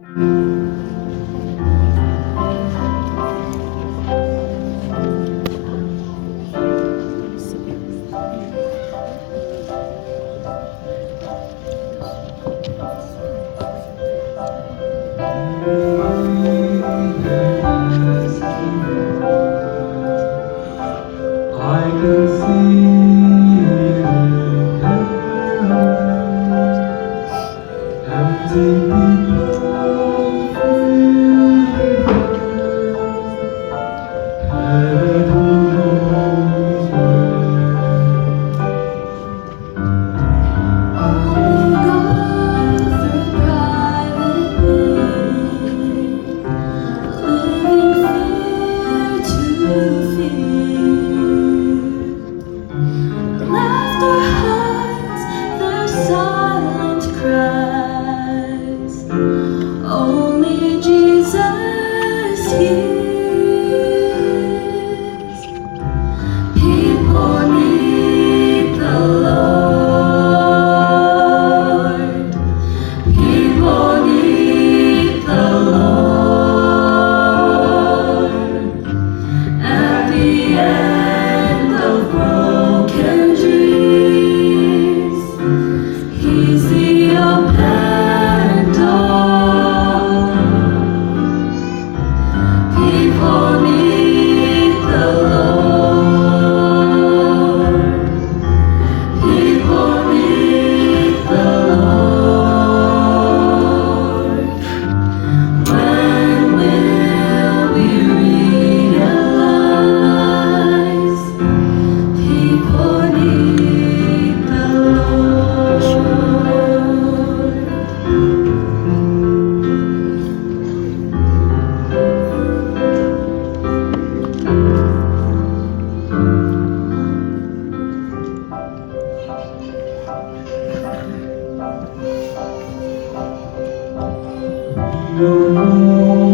I can see in empty people heaven knows where. Only go through private pain, living fear to fear. Laughter hides their silent cries. Only Jesus hears. People need the Lord. People need the Lord. At the end of broken dreams, He's the open door. People need the Lord. People need the Lord. When will we realize people need the Lord? We don't know